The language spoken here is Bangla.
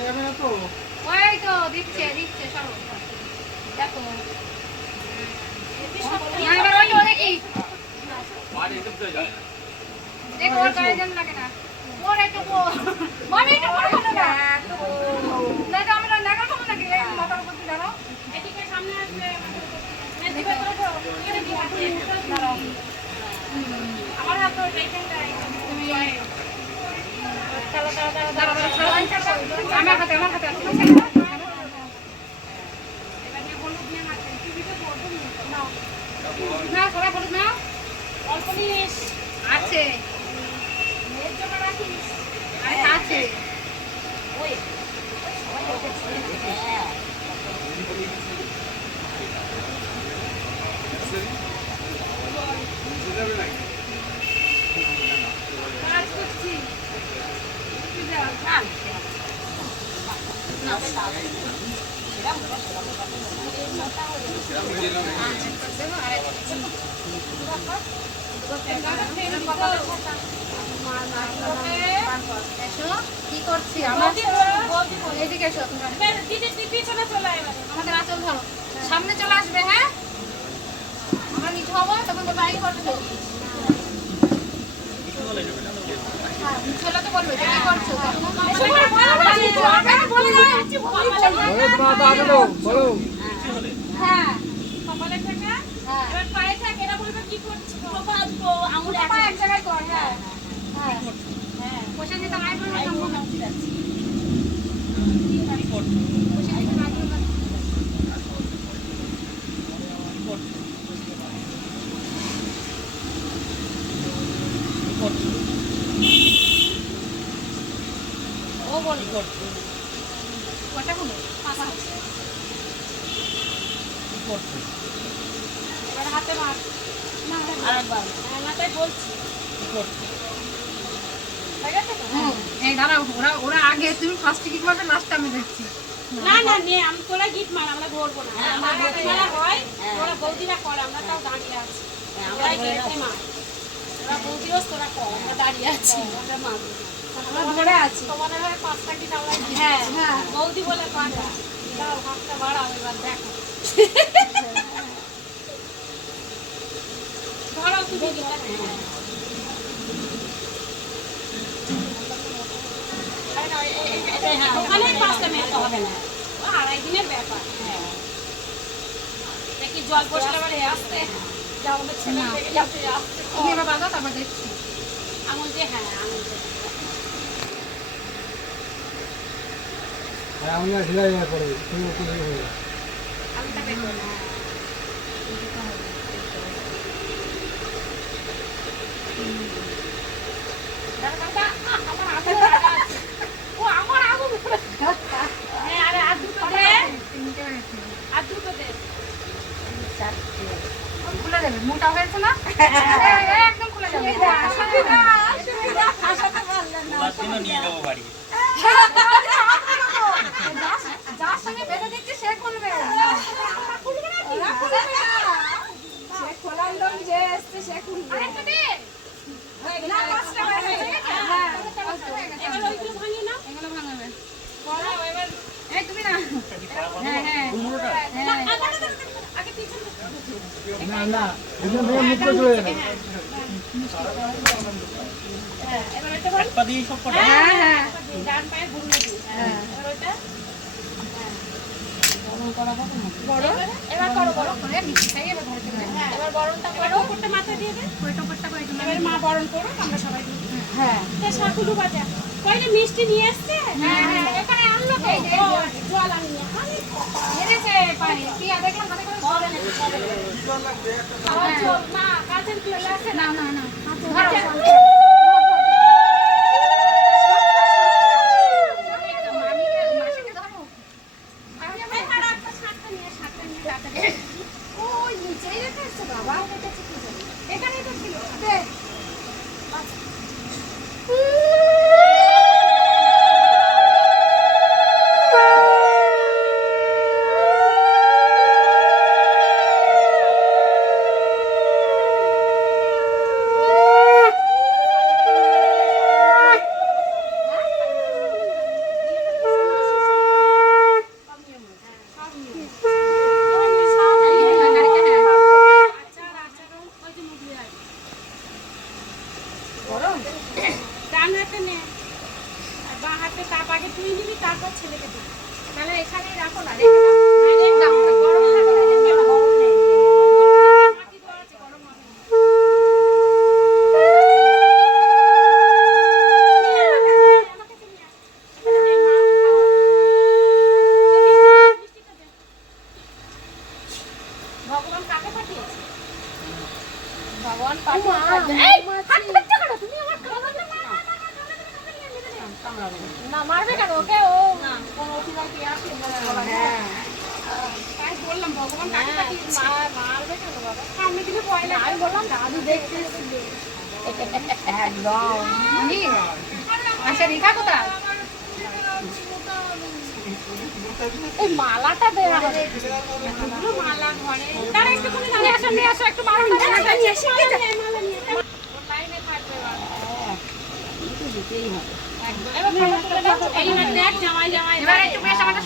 ওই তো দিচ্ছে সরো দেখো এবার ওই দেখি দেখো ওর গায়ে যেন লাগে না ওর একটু মানে একটু পরে হলো না দেখো আমরা লাগা খাবো নাকি মাথার উপর দিয়ে দাঁড়াও এদিকে সামনে আসবে এদিকে দাঁড়াও আমার হাত তো টেনশনটা তুমি চলো আমার হাতে আছে এবার নিয়ে হলুদ নিয়ে মাখেন টিভিতে বলবো না সবাই হলুদ না অল্প নিস আছে মেয়ের জন্য রাখিস আরে আছে ওই সবাই হ্যাঁ কাজ করছি কি করছি এদিকে এসো আমাদের আঁচল ধরো সামনে চলে আসবে হ্যাঁ আমরা নিচু হবো তখন তো বাইরে করছো ছেলে তো বলবে কি করছো হ্যাঁ কপালে থাকা এবার পায়ে থাকে এরা বলবে কি করছো বাবা আঙুল এক জায়গায় কর হ্যাঁ হ্যাঁ হ্যাঁ বসে যেতে নাই বলবে সম্ভব না বসে যেতে নাই বলবে ও বল করছো কটা হলো করছো এবার হাতে মার না আরেকবার মাথায় বলছি করছো এই দাঁড়াও ওরা আগে তুমি ফার্স্টে কি করবে লাস্টে আমি দেখছি না নিয়ে আমি তোরা গিট মার আমরা ধরবো না আমরা বৌদি মারা হয় ওরা বৌদিরা করে আমরা তাও দাঁড়িয়ে আছি আমরা গিটে মার ওরা বৌদিও তোরা কর আমরা দাঁড়িয়ে আছি আমরা মারবো আমরা ধরে আছি তোমাদের হয় পাঁচটা গিট আমরা হ্যাঁ হ্যাঁ বৌদি বলে পাঁচটা দাও হাতটা বাড়াও এবার দেখো ধরো তুমি গিটা ওখানে 5টা মিনিট হবে না ও আড়াই দিনের ব্যাপার হ্যাঁ দেখি জল পড়লে আবার আসতে যাও আমাদের ছেলে থেকে যাচ্ছে আসতে তুমি এবার বাজা তারপর দেখছি আঙুল দিয়ে হ্যাঁ আঙুল দিয়ে আর আমি ঢিলা যাওয়ার পরে তুমি কি হবে আঙুলটা বের করো খুলে দেবে মোটা হয়েছে না একদম খুলে যাবে যার সঙ্গে বেঁধে দিচ্ছি সে খুলবে খোলার লোক যে এসছে সে খুলবে তুমি না না না এগুলো মেয়ে মুখ করে চলে যাবে এবার এটা বল পা দিয়ে সব কটা হ্যাঁ হ্যাঁ ডান পায়ে ঘুরিয়ে দিই হ্যাঁ এবার ওটা বড় করা হবে না বড় এবার করো বড় করে মিষ্টিটাই এবার ধরে চলে হ্যাঁ এবার বরণটা করো উপরটা মাথা দিয়ে দে ওইটা উপরটা করে তুমি এবার মা বরণ করো আমরা সবাই হ্যাঁ তে শাকুলু বাজা কইলে মিষ্টি নিয়ে আসছে হ্যাঁ হ্যাঁ এখানে আনলো তো জল আনিয়ে আমি এনেছে পানি কি দেখলাম হাতে করে জল এনেছে জল লাগবে একটা না কাজের প্লেট আছে না না না ধরো ডান হাতে নে আর বাঁ হাতে তাপ আগে তুই নিবি তারপর ছেলেকে দিবি তাহলে এখানেই রাখো না রেখে দাও গরম থাকলে রেখে দাও। মাটি দেওয়া আছে, গরম হবে না। ভগবান কাকে পাঠিয়েছে? ভগবান পাঠিয়েছে। এই, হাত ধরছো কেন? তুমি আমার কামড়াতে না মারবে কেন ওকে? ও কোনো অতিথি আসে তাই বললাম ভগবান কাকে পাঠিয়েছে? মারবে কেন বাবা? সামনে দিকে ভয় লাগে। আমি বললাম দাদু দেখতে এসেছিল একদম। আচ্ছা রেখা কোথায়? এই মালাটা দে আমাদের। মালা ঘরে তারা একটুখানি নিয়ে আসো একটু মালাটা নিয়ে এসে মালা নিয়ে লাইনে থাকবে বাবা। দিতেই হবে একদম। এবার দেখ জামাই জামাই এবার একটু বেশ আমাদের